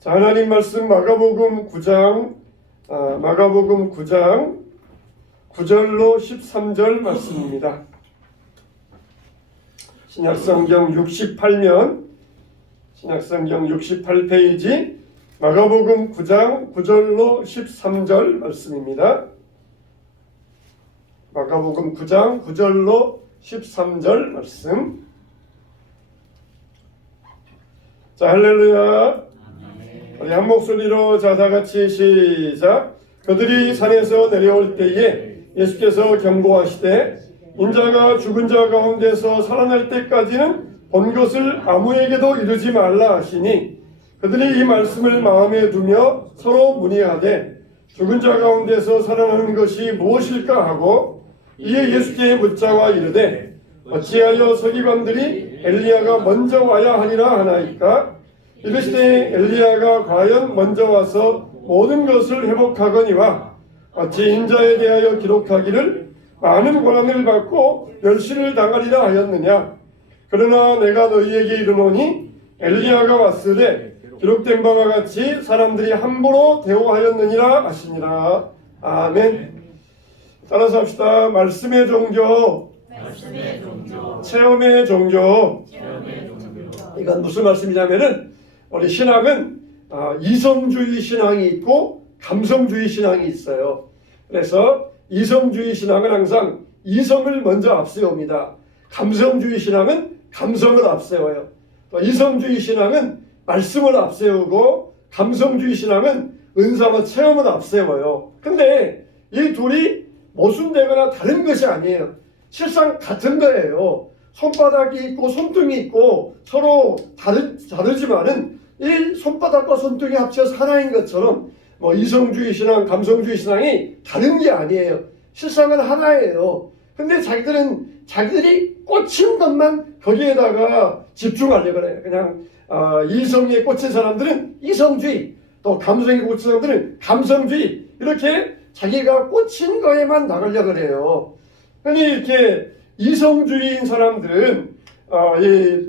자, 하나님 말씀 마가복음 9장 9절로 13절 말씀입니다. 신약성경 68페이지 마가복음 9장 9절로 13절 말씀입니다. 마가복음 9장 9절로 13절 말씀. 자, 할렐루야. 우리 한 목소리로 자, 다같이 시작. 그들이 산에서 내려올 때에 예수께서 경고하시되 인자가 죽은 자 가운데서 살아날 때까지는 본 것을 아무에게도 이르지 말라 하시니, 그들이 이 말씀을 마음에 두며 서로 문의하되 죽은 자 가운데서 살아나는 것이 무엇일까 하고, 이에 예수께 묻자와 이르되 어찌하여 서기관들이 엘리야가 먼저 와야 하리라 하나이까? 이르시되 엘리야가 과연 먼저 와서 모든 것을 회복하거니와 어찌 인자에 대하여 기록하기를 많은 고난을 받고 멸시를 당하리라 하였느냐? 그러나 내가 너희에게 이르노니 엘리야가 왔으되 기록된 바와 같이 사람들이 함부로 대우하였느니라 하시니라. 아멘. 따라서 합시다. 말씀의 종교, 체험의 종교. 이건 무슨 말씀이냐면은, 우리 신앙은 이성주의 신앙이 있고 감성주의 신앙이 있어요. 그래서 이성주의 신앙은 항상 이성을 먼저 앞세웁니다. 감성주의 신앙은 감성을 앞세워요. 또 이성주의 신앙은 말씀을 앞세우고 감성주의 신앙은 은사와 체험을 앞세워요. 근데 이 둘이 모순되거나 다른 것이 아니에요. 실상 같은 거예요. 손바닥이 있고 손등이 있고 서로 다르지만은 이 손바닥과 손등이 합쳐서 하나인 것처럼 이성주의 신앙, 감성주의 신앙이 다른 게 아니에요. 실상은 하나예요. 근데 자기들이 꽂힌 것만 거기에다가 집중하려고 그래요. 그냥 이성에 꽂힌 사람들은 이성주의, 또 감성에 꽂힌 사람들은 감성주의, 이렇게 자기가 꽂힌 거에만 나가려고 그래요. 아니, 이렇게 이성주의인 사람들은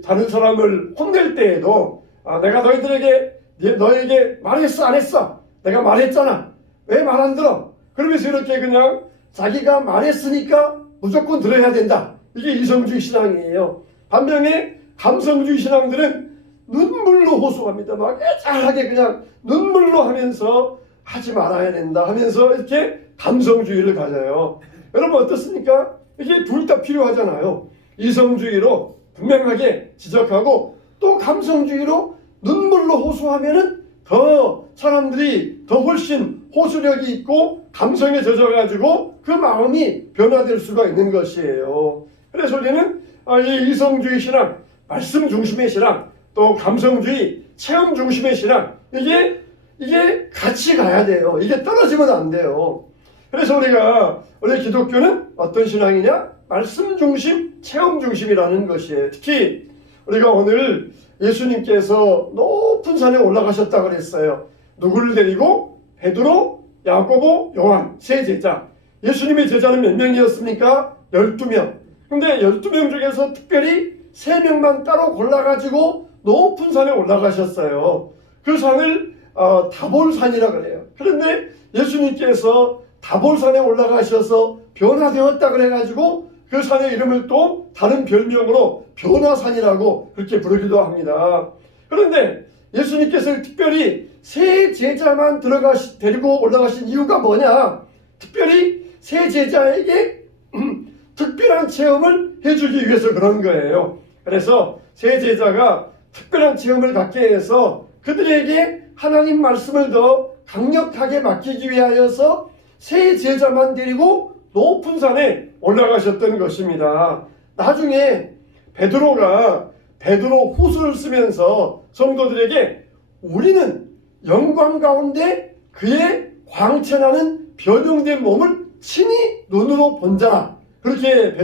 다른 사람을 혼낼 때에도 내가 너에게 말했어 안 했어? 내가 말했잖아. 왜 말 안 들어? 그러면서 이렇게 그냥 자기가 말했으니까 무조건 들어야 된다. 이게 이성주의 신앙이에요. 반면에 감성주의 신앙들은 눈물로 호소합니다. 막 애잘하게 그냥 눈물로 하면서 하지 말아야 된다 하면서 이렇게 감성주의를 가져요. 여러분 어떻습니까? 이게 둘 다 필요하잖아요. 이성주의로 분명하게 지적하고 또 감성주의로 눈물로 호소하면은 더 사람들이 더 훨씬 호소력이 있고 감성에 젖어가지고 그 마음이 변화될 수가 있는 것이에요. 그래서 우리는 이 이성주의 신앙, 말씀 중심의 신앙, 또 감성주의, 체험 중심의 신앙, 이게 같이 가야 돼요. 이게 떨어지면 안 돼요. 그래서 우리 기독교는 어떤 신앙이냐? 말씀 중심, 체험 중심이라는 것이에요. 특히 우리가 오늘 예수님께서 높은 산에 올라가셨다고 그랬어요. 누구를 데리고? 베드로, 야고보, 요한, 세 제자. 예수님의 제자는 몇 명이었습니까? 12명. 근데 12명 중에서 특별히 3명만 따로 골라가지고 높은 산에 올라가셨어요. 그 산을 다볼산이라 그래요. 그런데 예수님께서 다볼산에 올라가셔서 변화되었다 그래가지고 그 산의 이름을 또 다른 별명으로 변화산이라고 그렇게 부르기도 합니다. 그런데 예수님께서 특별히 세 제자만 데리고 올라가신 이유가 뭐냐? 특별히 세 제자에게 특별한 체험을 해주기 위해서 그런 거예요. 그래서 세 제자가 특별한 체험을 갖게 해서 그들에게 하나님 말씀을 더 강력하게 맡기기 위하여서 세 제자만 데리고 높은 산에 올라가셨던 것입니다. 나중에 베드로 후서를 쓰면서 성도들에게 우리는 영광 가운데 그의 광채나는 변형된 몸을 친히 눈으로 본 자라, 그렇게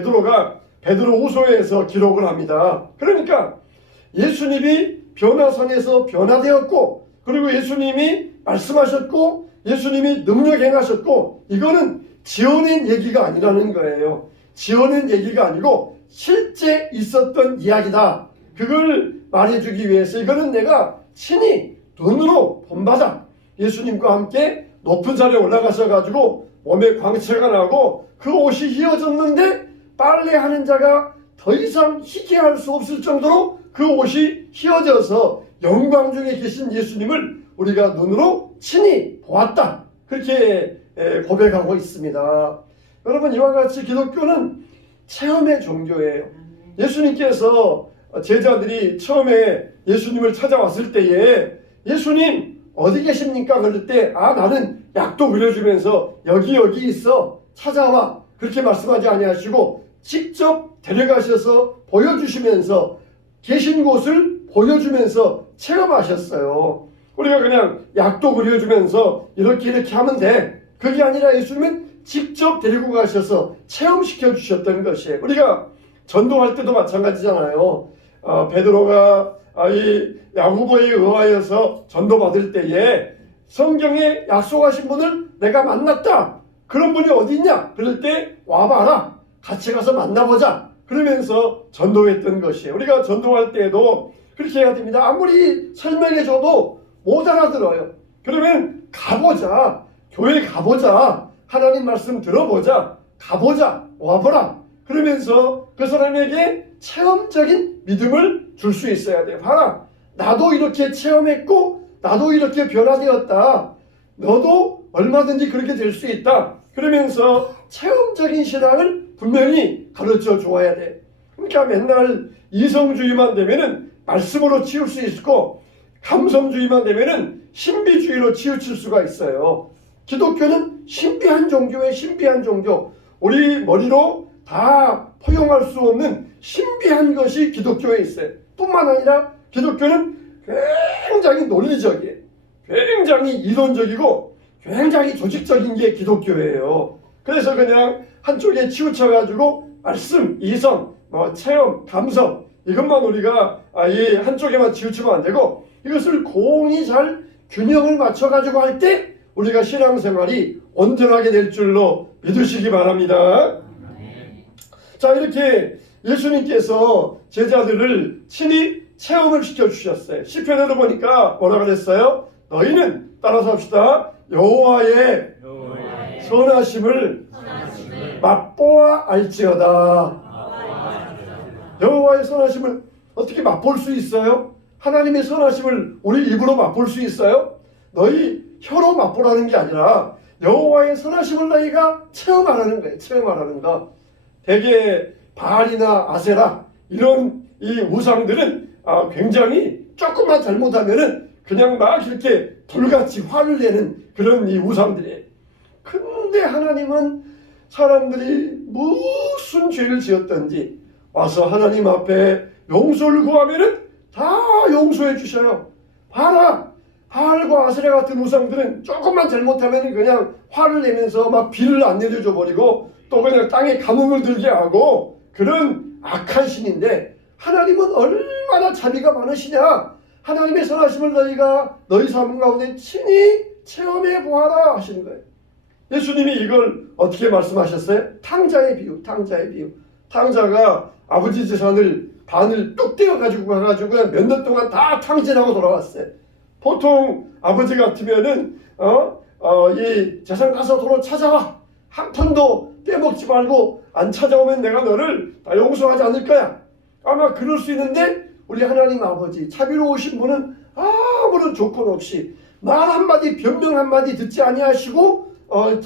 베드로 후서에서 기록을 합니다. 그러니까 예수님이 변화산에서 변화되었고, 그리고 예수님이 말씀하셨고, 예수님이 능력 행하셨고, 이거는 지어낸 얘기가 아니라는 거예요. 지어낸 얘기가 아니고 실제 있었던 이야기다. 그걸 말해주기 위해서 이거는 내가 친히 눈으로 본받아 예수님과 함께 높은 산에 올라가셔가지고 몸에 광채가 나고 그 옷이 휘어졌는데 빨래하는 자가 더 이상 희게 할 수 없을 정도로 그 옷이 휘어져서 영광 중에 계신 예수님을 우리가 눈으로 친히 보았다. 그렇게 고백하고 있습니다. 여러분, 이와 같이 기독교는 체험의 종교예요. 예수님께서 제자들이 처음에 예수님을 찾아왔을 때에 예수님 어디 계십니까? 그럴 때 나는 약도 그려주면서 여기 있어 찾아와 그렇게 말씀하지 아니하시고 직접 데려가셔서 보여주시면서 계신 곳을 보여주면서 체험하셨어요. 우리가 그냥 약도 그려주면서 이렇게 하면 돼. 그게 아니라 예수님은 직접 데리고 가셔서 체험시켜 주셨던 것이에요. 우리가 전도할 때도 마찬가지잖아요. 베드로가 이 야고보에 의하여서 전도받을 때에 성경에 약속하신 분을 내가 만났다. 그런 분이 어디 있냐? 그럴 때 와봐라. 같이 가서 만나보자. 그러면서 전도했던 것이에요. 우리가 전도할 때에도 그렇게 해야 됩니다. 아무리 설명해줘도 못 알아들어요. 그러면 가보자. 교회 가보자. 하나님 말씀 들어보자. 가보자. 와보라. 그러면서 그 사람에게 체험적인 믿음을 줄 수 있어야 돼요. 봐라. 나도 이렇게 체험했고 나도 이렇게 변화되었다. 너도 얼마든지 그렇게 될 수 있다. 그러면서 체험적인 신앙을 분명히 가르쳐 주어야 돼. 그러니까 맨날 이성주의만 되면은 말씀으로 치울 수 있고 감성주의만 되면은 신비주의로 치우칠 수가 있어요. 기독교는 신비한 종교에 신비한 종교. 우리 머리로 다 포용할 수 없는 신비한 것이 기독교에 있어요. 뿐만 아니라 기독교는 굉장히 논리적이에요. 굉장히 이론적이고 굉장히 조직적인 게 기독교예요. 그래서 그냥 한쪽에 치우쳐가지고 말씀, 이성, 체험, 감성 이것만 우리가 이 한쪽에만 치우치면 안 되고 이것을 공히 잘 균형을 맞춰가지고 할 때 우리가 신앙생활이 온전하게 될 줄로 믿으시기 바랍니다. 자, 이렇게 예수님께서 제자들을 친히 체험을 시켜주셨어요. 시편에도 보니까 뭐라 그랬어요? 너희는 따라서 합시다. 여호와의 선하심을 맛보아 알지어다. 여호와의 선하심을 어떻게 맛볼 수 있어요? 하나님의 선하심을 우리 입으로 맛볼 수 있어요? 너희 혀로 맛보라는 게 아니라 여호와의 선하심을 너희가 체험하라는 거예요. 체험하라는 거. 대개 바알이나 아세라 이런 이 우상들은 굉장히 조금만 잘못하면은 그냥 막 이렇게 돌같이 화를 내는 그런 이 우상들이에요. 근데 하나님은 사람들이 무슨 죄를 지었든지 와서 하나님 앞에 용서를 구하면은 다 용서해 주셔요. 봐라, 바알과 아세라 같은 우상들은 조금만 잘못하면 그냥 화를 내면서 막 비를 안 내려줘 버리고 또 그냥 땅에 가뭄을 들게 하고 그런 악한 신인데 하나님은 얼마나 자비가 많으시냐. 하나님의 선하심을 너희가 너희 삶 가운데 친히 체험해 보아라 하시는 거예요. 예수님이 이걸 어떻게 말씀하셨어요? 탕자의 비유, 탕자의 비유. 탕자가 아버지 재산을 반을 뚝 떼어 가지고 가가지고 몇 년 동안 다 탕진하고 돌아왔어요. 보통 아버지 같으면은 이 재산 가서 도로 찾아와. 한 푼도 빼먹지 말고 안 찾아오면 내가 너를 다 용서하지 않을 거야. 아마 그럴 수 있는데 우리 하나님 아버지 자비로우신 분은 아무런 조건 없이 말 한마디 변명 한마디 듣지 아니하시고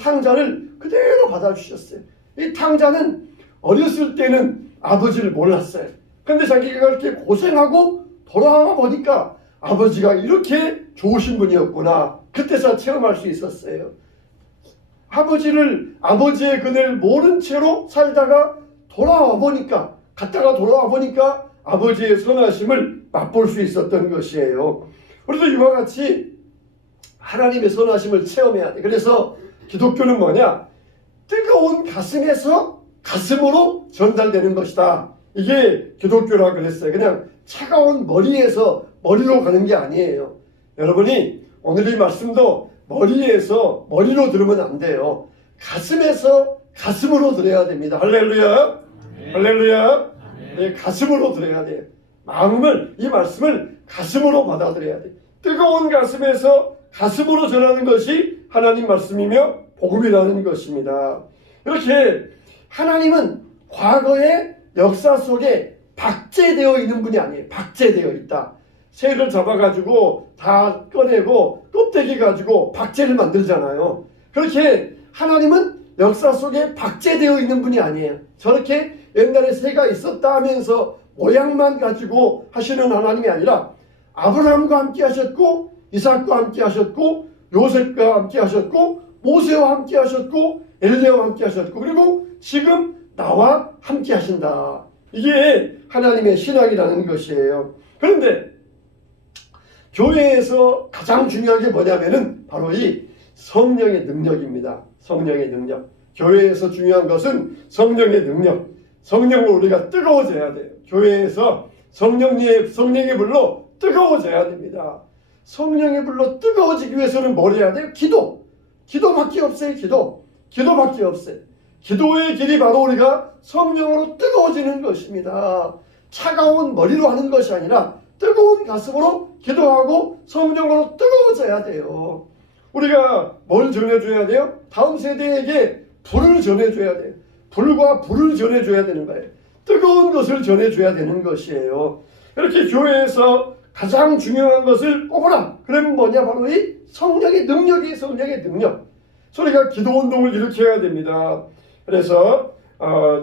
탕자를 그대로 받아주셨어요. 이 탕자는 어렸을 때는 아버지를 몰랐어요. 근데 자기가 그렇게 고생하고 돌아와 보니까 아버지가 이렇게 좋으신 분이었구나. 그때서 체험할 수 있었어요. 아버지의 그늘 모른 채로 살다가 돌아와 보니까 갔다가 돌아와 보니까 아버지의 선하심을 맛볼 수 있었던 것이에요. 우리도 이와 같이 하나님의 선하심을 체험해야 돼. 그래서 기독교는 뭐냐? 뜨거운 가슴에서 가슴으로 전달되는 것이다. 이게 기독교라 그랬어요. 그냥 차가운 머리에서 머리로 가는 게 아니에요. 여러분이 오늘 이 말씀도 머리에서 머리로 들으면 안 돼요. 가슴에서 가슴으로 들어야 됩니다. 할렐루야. 할렐루야. 네, 가슴으로 들어야 돼요. 이 말씀을 가슴으로 받아들여야 돼요. 뜨거운 가슴에서 가슴으로 전하는 것이 하나님 말씀이며 복음이라는 것입니다. 이렇게 하나님은 과거의 역사 속에 박제되어 있는 분이 아니에요. 박제되어 있다. 새를 잡아가지고 다 꺼내고 껍데기 가지고 박제를 만들잖아요. 그렇게 하나님은 역사 속에 박제되어 있는 분이 아니에요. 저렇게 옛날에 새가 있었다 하면서 모양만 가지고 하시는 하나님이 아니라 아브라함과 함께 하셨고 이삭과 함께 하셨고 요셉과 함께 하셨고 모세와 함께 하셨고 엘리야와 함께 하셨고 그리고 지금 나와 함께 하신다. 이게 하나님의 신앙이라는 것이에요. 그런데 교회에서 가장 중요한 게 뭐냐면은 바로 이 성령의 능력입니다. 성령의 능력. 교회에서 중요한 것은 성령의 능력. 성령으로 우리가 뜨거워져야 돼요. 교회에서 성령의 불로 뜨거워져야 됩니다. 성령의 불로 뜨거워지기 위해서는 뭘 해야 돼요? 기도. 기도밖에 없어요. 기도밖에 없어요. 기도의 길이 바로 우리가 성령으로 뜨거워지는 것입니다. 차가운 머리로 하는 것이 아니라 뜨거운 가슴으로 기도하고 성령으로 뜨거워져야 돼요. 우리가 뭘 전해줘야 돼요? 다음 세대에게 불을 전해줘야 돼요. 불과 불을 전해줘야 되는 거예요. 뜨거운 것을 전해줘야 되는 것이에요. 이렇게 교회에서 가장 중요한 것을 꼽으라. 그러면 뭐냐? 바로 이 성령의 능력이 성령의 능력. 우리가 기도운동을 일으켜야 됩니다. 그래서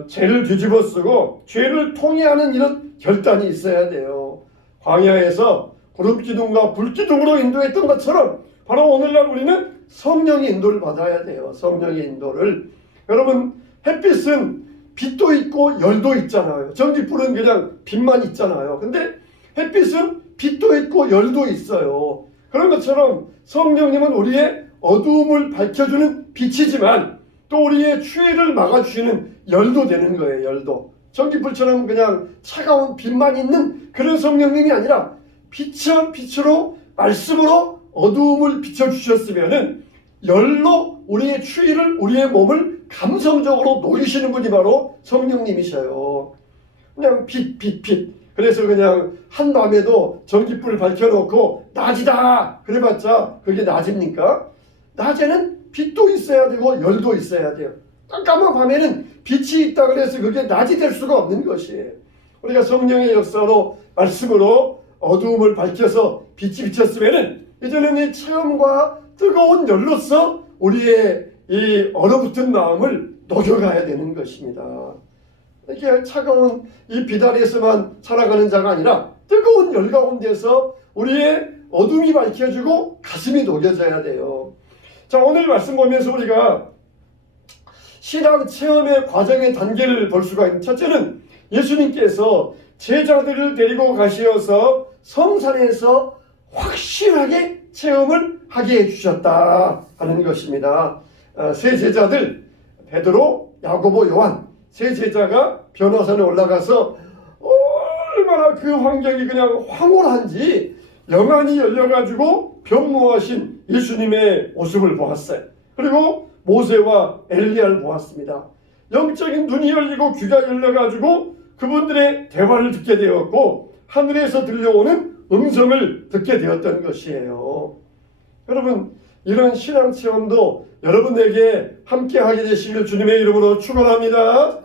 죄를 뒤집어 쓰고 죄를 통회하는 이런 결단이 있어야 돼요. 광야에서 구름기둥과 불기둥으로 인도했던 것처럼 바로 오늘날 우리는 성령의 인도를 받아야 돼요. 성령의 인도를. 여러분 햇빛은 빛도 있고 열도 있잖아요. 전기불은 그냥 빛만 있잖아요. 근데 햇빛은 빛도 있고 열도 있어요. 그런 것처럼 성령님은 우리의 어두움을 밝혀주는 빛이지만 또 우리의 추위를 막아주시는 열도 되는 거예요. 열도. 전기불처럼 그냥 차가운 빛만 있는 그런 성령님이 아니라 빛으로 말씀으로 어두움을 비춰주셨으면은 열로 우리의 추위를 우리의 몸을 감성적으로 녹이시는 분이 바로 성령님이셔요. 그냥 빛. 그래서 그냥 한밤에도 전기불을 밝혀놓고 낮이다 그래봤자 그게 낮입니까? 낮에는 빛도 있어야 되고 열도 있어야 돼요. 깜깜한 밤에는 빛이 있다 그래서 그게 낮이 될 수가 없는 것이에요. 우리가 성령의 역사로 말씀으로 어두움을 밝혀서 빛이 비쳤으면은 이제는 이 체험과 뜨거운 열로서 우리의 이 얼어붙은 마음을 녹여가야 되는 것입니다. 이렇게 차가운 이 빛 아래에서만 살아가는 자가 아니라 뜨거운 열 가운데서 우리의 어둠이 밝혀지고 가슴이 녹여져야 돼요. 자, 오늘 말씀 보면서 우리가 신앙 체험의 과정의 단계를 볼 수가 있는 첫째는 예수님께서 제자들을 데리고 가시어서 성산에서 확실하게 체험을 하게 해주셨다 하는 것입니다. 세 제자들 베드로, 야고보, 요한 세 제자가 변호산에 올라가서 얼마나 그 환경이 그냥 황홀한지 영안이 열려가지고 변모하신 예수님의 모습을 보았어요. 그리고 모세와 엘리야를 보았습니다. 영적인 눈이 열리고 귀가 열려가지고 그분들의 대화를 듣게 되었고 하늘에서 들려오는 음성을 듣게 되었던 것이에요. 여러분 이런 신앙 체험도 여러분에게 함께 하게 되시길 주님의 이름으로 축원합니다.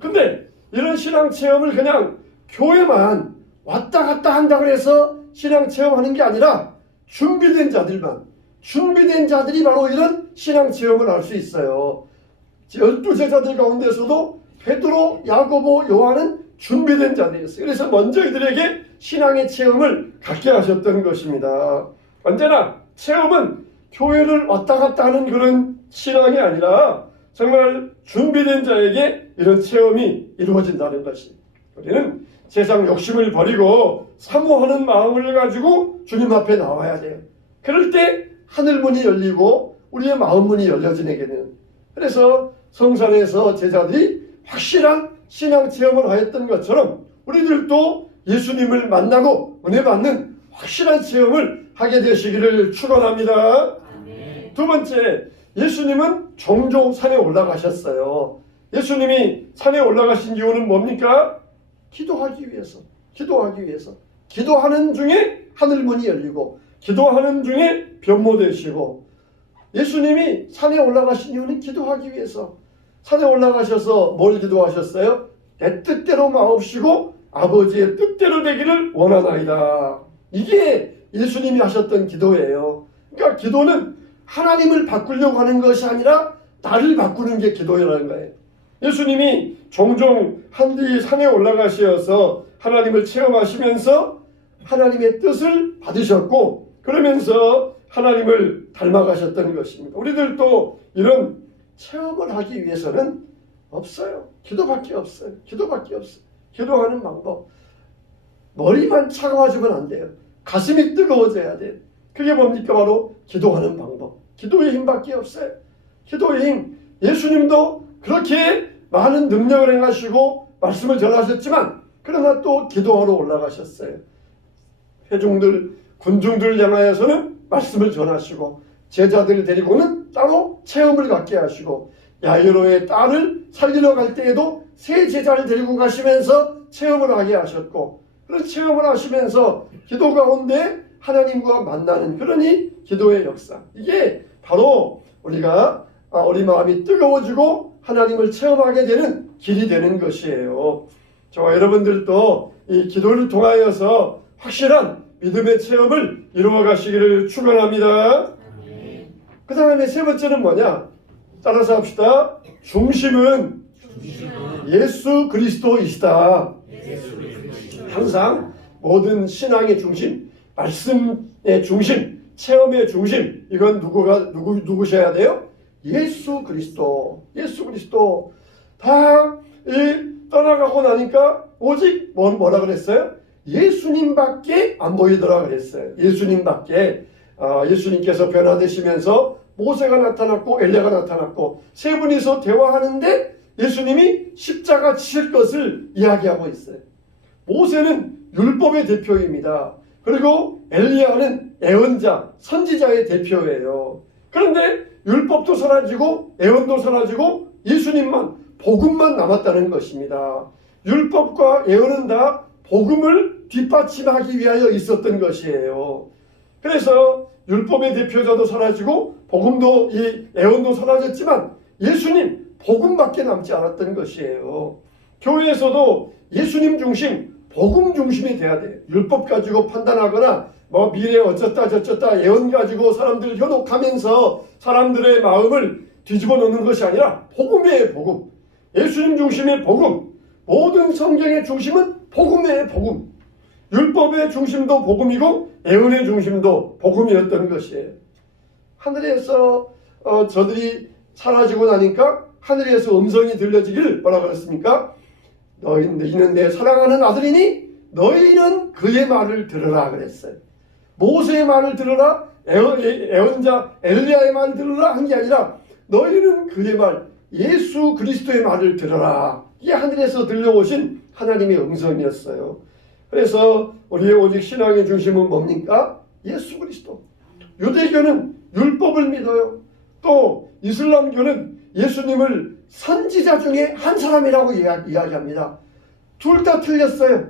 근데 이런 신앙 체험을 그냥 교회만 왔다 갔다 한다고 해서 신앙 체험하는 게 아니라 준비된 자들이 바로 이런 신앙 체험을 할 수 있어요. 12제자들 가운데서도 베드로, 야고보, 요한은 준비된 자들이었어요. 그래서 먼저 이들에게 신앙의 체험을 갖게 하셨던 것입니다. 언제나 체험은 교회를 왔다 갔다 하는 그런 신앙이 아니라 정말 준비된 자에게 이런 체험이 이루어진다는 것이. 우리는 세상 욕심을 버리고 사모하는 마음을 가지고 주님 앞에 나와야 돼요. 그럴 때 하늘문이 열리고 우리의 마음문이 열려지게 되는. 그래서 성산에서 제자들이 확실한 신앙 체험을 하였던 것처럼 우리들도 예수님을 만나고 은혜 받는 확실한 체험을 하게 되시기를 축원합니다. 두 번째, 예수님은 종종 산에 올라가셨어요. 예수님이 산에 올라가신 이유는 뭡니까? 기도하기 위해서. 기도하는 중에 하늘문이 열리고 기도하는 중에 변모되시고, 예수님이 산에 올라가신 이유는 기도하기 위해서. 산에 올라가셔서 뭘 기도하셨어요? 내 뜻대로 마옵시고 아버지의 뜻대로 되기를 원하나이다. 이게 예수님이 하셨던 기도예요. 그러니까 기도는 하나님을 바꾸려고 하는 것이 아니라 나를 바꾸는 게 기도라는 거예요. 예수님이 종종 한디 산에 올라가셔서 하나님을 체험하시면서 하나님의 뜻을 받으셨고, 그러면서 하나님을 닮아가셨던 것입니다. 우리들도 이런 체험을 하기 위해서는 없어요. 기도밖에 없어요. 기도밖에 없어요. 기도하는 방법. 머리만 차가워지면 안 돼요. 가슴이 뜨거워져야 돼요. 그게 뭡니까? 바로 기도하는 방법. 기도의 힘밖에 없어요. 기도의 힘. 예수님도 그렇게 많은 능력을 행하시고 말씀을 전하셨지만, 그러나 또 기도하러 올라가셨어요. 회중들, 군중들을 향하여서는 말씀을 전하시고, 제자들을 데리고는 따로 체험을 갖게 하시고, 야이로의 딸을 살리러 갈 때에도 새 제자를 데리고 가시면서 체험을 하게 하셨고, 그런 체험을 하시면서 기도 가운데 하나님과 만나는, 그러니 기도의 역사. 이게 바로 우리가 우리 마음이 뜨거워지고 하나님을 체험하게 되는 길이 되는 것이에요. 저와 여러분들도 이 기도를 통하여서 확실한 믿음의 체험을 이루어 가시기를 축원합니다. 그 다음에 세 번째는 뭐냐? 따라서 합시다. 중심은 예수 그리스도이시다. 항상 모든 신앙의 중심, 말씀의 중심, 체험의 중심, 이건 누구셔야 돼요? 예수 그리스도. 예수 그리스도. 다 떠나가고 나니까 오직 뭐라 그랬어요? 예수님밖에 안 보이더라 그랬어요. 예수님밖에. 예수님께서 변화되시면서 모세가 나타났고 엘리야가 나타났고 세 분이서 대화하는데 예수님이 십자가 지실 것을 이야기하고 있어요. 모세는 율법의 대표입니다. 그리고 엘리야는 예언자, 선지자의 대표예요. 그런데 율법도 사라지고 예언도 사라지고 예수님만, 복음만 남았다는 것입니다. 율법과 예언은 다 복음을 뒷받침하기 위하여 있었던 것이에요. 그래서 율법의 대표자도 사라지고 복음도 예언도 사라졌지만 예수님, 복음밖에 남지 않았던 것이에요. 교회에서도 예수님 중심, 복음 중심이 돼야 돼요. 율법 가지고 판단하거나 미래 어쩌다 저쩌다 예언 가지고 사람들 현혹하면서 사람들의 마음을 뒤집어 놓는 것이 아니라 복음이에요. 복음. 예수님 중심의 복음. 모든 성경의 중심은 복음이에요. 복음. 율법의 중심도 복음이고 예언의 중심도 복음이었던 것이에요. 하늘에서 저들이 사라지고 나니까 하늘에서 음성이 들려지기를 뭐라 그랬습니까? 너희는 내 사랑하는 아들이니 너희는 그의 말을 들으라 그랬어요. 모세의 말을 들으라, 예언자 엘리야의 말을 들으라 한 게 아니라 너희는 그의 말, 예수 그리스도의 말을 들으라. 이게 하늘에서 들려오신 하나님의 음성이었어요. 그래서 우리의 오직 신앙의 중심은 뭡니까? 예수 그리스도. 유대교는 율법을 믿어요. 또 이슬람교는 예수님을 선지자 중에 한 사람이라고 이야기합니다. 둘 다 틀렸어요.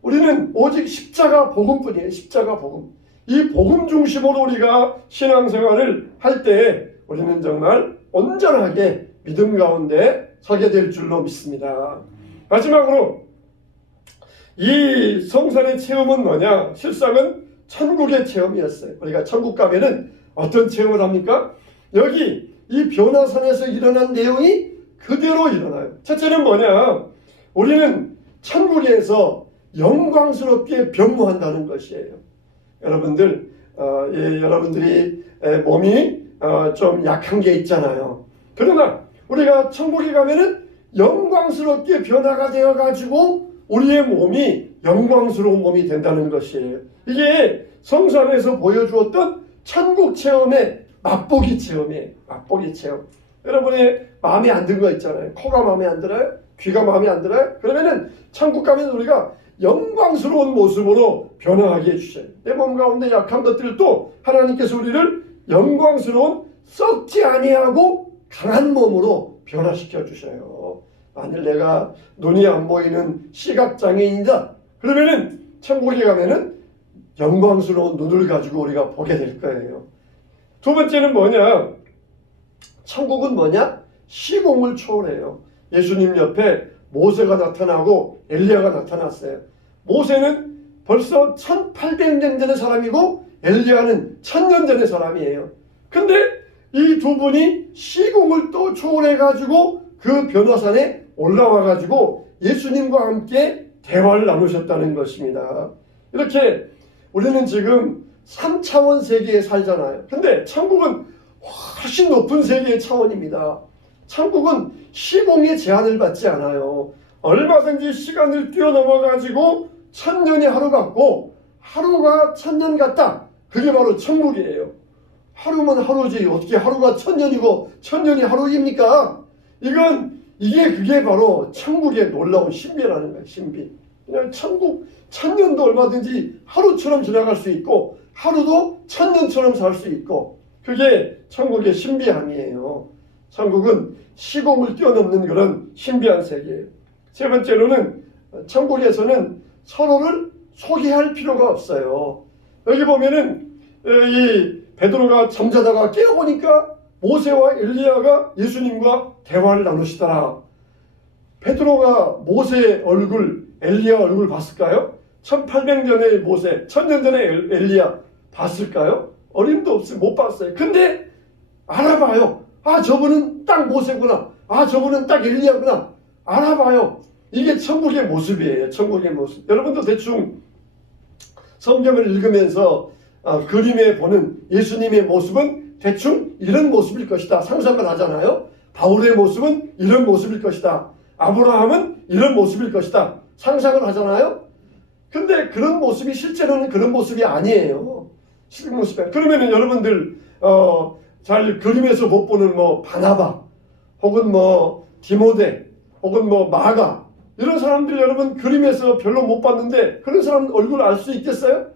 우리는 오직 십자가 복음뿐이에요. 십자가 복음. 이 복음 중심으로 우리가 신앙생활을 할 때 우리는 정말 온전하게 믿음 가운데 서게 될 줄로 믿습니다. 마지막으로 이 성산의 체험은 뭐냐? 실상은 천국의 체험이었어요. 우리가 천국 가면은 어떤 체험을 합니까? 여기 이 변화산에서 일어난 내용이 그대로 일어나요. 첫째는 뭐냐? 우리는 천국에서 영광스럽게 변모한다는 것이에요. 여러분들, 여러분들이 몸이 좀 약한 게 있잖아요. 그러나 우리가 천국에 가면은 영광스럽게 변화가 되어가지고 우리의 몸이 영광스러운 몸이 된다는 것이에요. 이게 성산에서 보여주었던 천국 체험의 맛보기 체험이에요. 맛보기 체험. 여러분의 마음에 안 든 거 있잖아요. 코가 마음에 안 들어요? 귀가 마음에 안 들어요? 그러면은 천국 가면 우리가 영광스러운 모습으로 변화하게 해주셔요. 내 몸 가운데 약한 것들도 하나님께서 우리를 영광스러운 썩지 아니하고 강한 몸으로 변화시켜 주셔요. 만일 내가 눈이 안 보이는 시각장애인이다 그러면은 천국에 가면은 영광스러운 눈을 가지고 우리가 보게 될 거예요. 두 번째는 뭐냐? 천국은 뭐냐? 시공을 초월해요. 예수님 옆에 모세가 나타나고 엘리야가 나타났어요. 모세는 벌써 1800년 전의 사람이고 엘리야는 1000년 전의 사람이에요. 근데 이 두 분이 시공을 또 초월해가지고 그 변화산에 올라와가지고 예수님과 함께 대화를 나누셨다는 것입니다. 이렇게 우리는 지금 3차원 세계에 살잖아요. 근데 천국은 훨씬 높은 세계의 차원입니다. 천국은 시공의 제한을 받지 않아요. 얼마든지 시간을 뛰어넘어가지고 1000년이 하루 같고 하루가 1000년 같다. 그게 바로 천국이에요. 하루면 하루지 어떻게 하루가 1000년이고 1000년이 하루입니까? 그게 바로 천국의 놀라운 신비라는 거예요. 신비. 그냥 천국 1000년도 얼마든지 하루처럼 지나갈 수 있고 하루도 1000년처럼 살 수 있고 그게 천국의 신비함이에요. 천국은 시공을 뛰어넘는 그런 신비한 세계예요. 세 번째로는 천국에서는 서로를 소개할 필요가 없어요. 여기 보면은 이 베드로가 잠자다가 깨어보니까 모세와 엘리야가 예수님과 대화를 나누시더라. 베드로가 모세의 얼굴, 엘리야 얼굴 봤을까요? 1800년의 모세, 1000년 전의 엘리야 봤을까요? 어림도 없어요. 못 봤어요. 근데 알아봐요. 아, 저분은 딱 모세구나. 아, 저분은 딱 엘리야구나. 알아봐요. 이게 천국의 모습이에요. 천국의 모습. 여러분도 대충 성경을 읽으면서 그림에 보는 예수님의 모습은 대충 이런 모습일 것이다. 상상을 하잖아요. 바울의 모습은 이런 모습일 것이다. 아브라함은 이런 모습일 것이다. 상상을 하잖아요. 근데 그런 모습이 실제로는 그런 모습이 아니에요. 실제 모습이. 그러면은 여러분들 잘 그림에서 못 보는 바나바 혹은 디모데 혹은 마가 이런 사람들 여러분 그림에서 별로 못 봤는데 그런 사람 얼굴 알 수 있겠어요?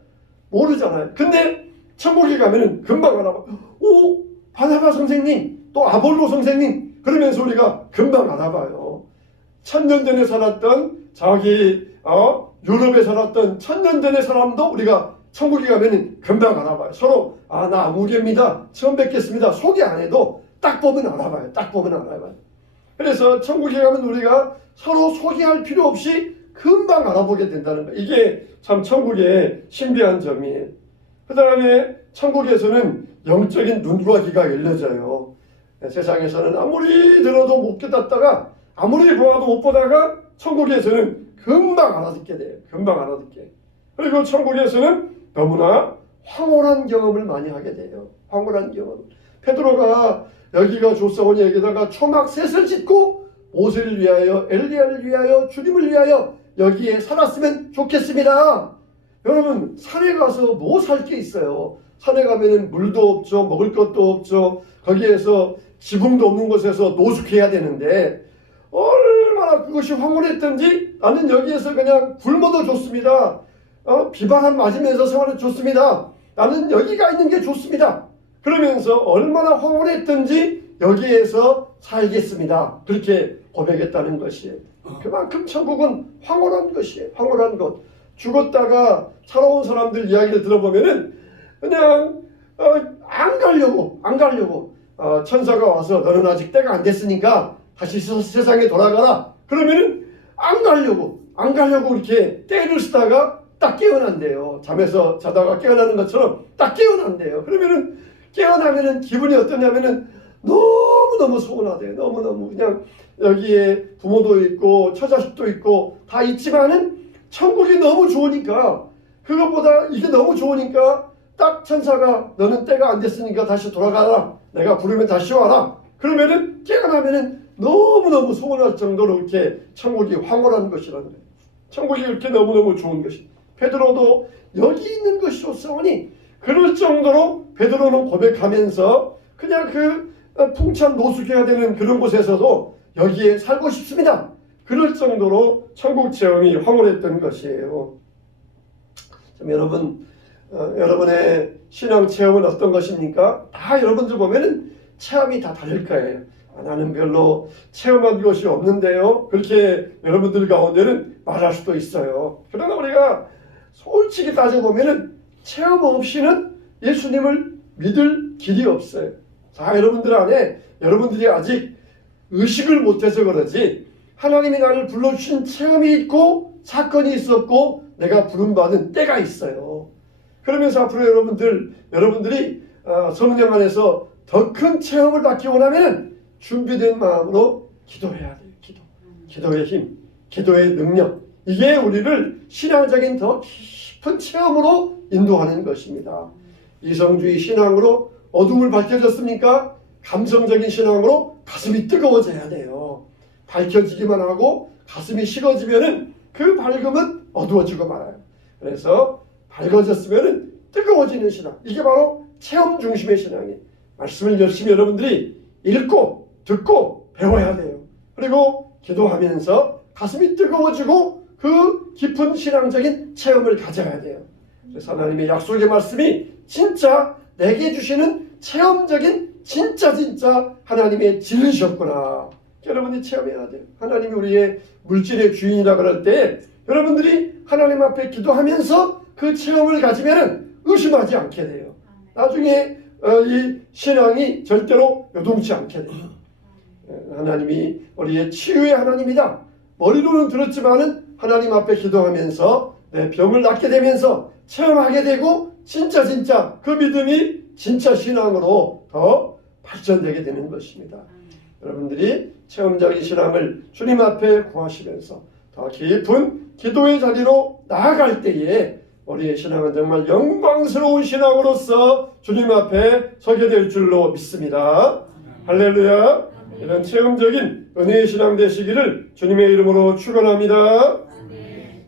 모르잖아요. 근데 천국에 가면은 금방 알아봐. 오, 바나바 선생님, 또 아볼로 선생님 그러면서 우리가 금방 알아봐요. 1000년 전에 살았던 유럽에 살았던 1000년 전의 사람도 우리가 천국에 가면은 금방 알아봐요. 서로 나 아무개입니다. 처음 뵙겠습니다. 소개 안 해도 딱 보면 알아봐요. 딱 보면 알아봐요. 그래서 천국에 가면 우리가 서로 소개할 필요 없이 금방 알아보게 된다는 거예요. 이게 참 천국의 신비한 점이에요. 그 다음에 천국에서는 영적인 눈과 귀가 열려져요. 세상에서는 아무리 들어도 못 깨닫다가 아무리 보아도 못 보다가 천국에서는 금방 알아듣게 돼요. 금방 알아듣게. 그리고 천국에서는 너무나 황홀한 경험을 많이 하게 돼요. 황홀한 경험. 베드로가 여기가 좋사오니 여기다가 초막 셋을 짓고 모세를 위하여 엘리야를 위하여 주님을 위하여 여기에 살았으면 좋겠습니다. 여러분 산에 가서 뭐 살 게 있어요. 산에 가면은 물도 없죠. 먹을 것도 없죠. 거기에서 지붕도 없는 곳에서 노숙해야 되는데 얼마나 그것이 황홀했던지 나는 여기에서 그냥 굶어도 좋습니다. 비바람 맞으면서 생활해도 좋습니다. 나는 여기가 있는 게 좋습니다. 그러면서 얼마나 황홀했던지 여기에서 살겠습니다. 그렇게 고백했다는 것이에요. 그만큼 천국은 황홀한 것이에요. 황홀한 것. 죽었다가 살아온 사람들 이야기를 들어보면은 그냥 안 가려고 천사가 와서 너는 아직 때가 안 됐으니까 다시 세상에 돌아가라. 그러면은 안 가려고 이렇게 때를 쓰다가 딱 깨어난대요. 잠에서 자다가 깨어나는 것처럼 딱 깨어난대요. 그러면은 깨어나면은 기분이 어떠냐면은 너무너무 서운하대요. 너무너무 그냥 여기에 부모도 있고 처자식도 있고 다 있지만은 천국이 너무 좋으니까 그것보다 이게 너무 좋으니까 딱 천사가 너는 때가 안 됐으니까 다시 돌아가라. 내가 부르면 다시 와라. 그러면은 깨어나면은 너무너무 서운할 정도로 이렇게 천국이 황홀한 것이라는 거예요. 천국이 이렇게 너무너무 좋은 것이. 베드로도 여기 있는 것이 좋사오니 그럴 정도로 베드로는 고백하면서 그냥 그 풍찬 노숙해야 되는 그런 곳에서도 여기에 살고 싶습니다. 그럴 정도로 천국 체험이 황홀했던 것이에요. 여러분, 여러분의 신앙 체험은 어떤 것입니까? 다 여러분들 보면은 체험이 다 다를 거예요. 나는 별로 체험한 것이 없는데요. 그렇게 여러분들 가운데는 말할 수도 있어요. 그러나 우리가 솔직히 따져보면은 체험 없이는 예수님을 믿을 길이 없어요. 자, 여러분들 안에 여러분들이 아직 의식을 못해서 그러지 하나님이 나를 불러주신 체험이 있고 사건이 있었고 내가 부름받은 때가 있어요. 그러면서 앞으로 여러분들이 성령 안에서 더 큰 체험을 받기 원하면 준비된 마음으로 기도해야 돼요. 기도의 힘, 기도의 능력, 이게 우리를 신앙적인 더 깊은 체험으로 인도하는 것입니다. 이성주의 신앙으로 어둠을 밝혀졌습니까? 감성적인 신앙으로 가슴이 뜨거워져야 돼요. 밝혀지기만 하고 가슴이 식어지면은 그 밝음은 어두워지고 말아요. 그래서 밝아졌으면은 뜨거워지는 신앙, 이게 바로 체험 중심의 신앙이에요. 말씀을 열심히 여러분들이 읽고 듣고 배워야 돼요. 그리고 기도하면서 가슴이 뜨거워지고 그 깊은 신앙적인 체험을 가져야 돼요. 그래서 하나님의 약속의 말씀이 진짜 내게 주시는 체험적인 진짜 하나님의 진리셨구나. 여러분이 체험해야 돼요. 하나님이 우리의 물질의 주인이라 그럴 때 여러분들이 하나님 앞에 기도하면서 그 체험을 가지면 의심하지 않게 돼요. 나중에 이 신앙이 절대로 요동치 않게 돼요. 하나님이 우리의 치유의 하나님이다. 머리로는 들었지만은 하나님 앞에 기도하면서 내 병을 낫게 되면서 체험하게 되고 진짜 그 믿음이 진짜 신앙으로 더 발전되게 되는 것입니다. 여러분들이 체험적인 신앙을 주님 앞에 구하시면서 더 깊은 기도의 자리로 나아갈 때에 우리의 신앙은 정말 영광스러운 신앙으로서 주님 앞에 서게 될 줄로 믿습니다. 할렐루야. 이런 체험적인 은혜의 신앙 되시기를 주님의 이름으로 축원합니다.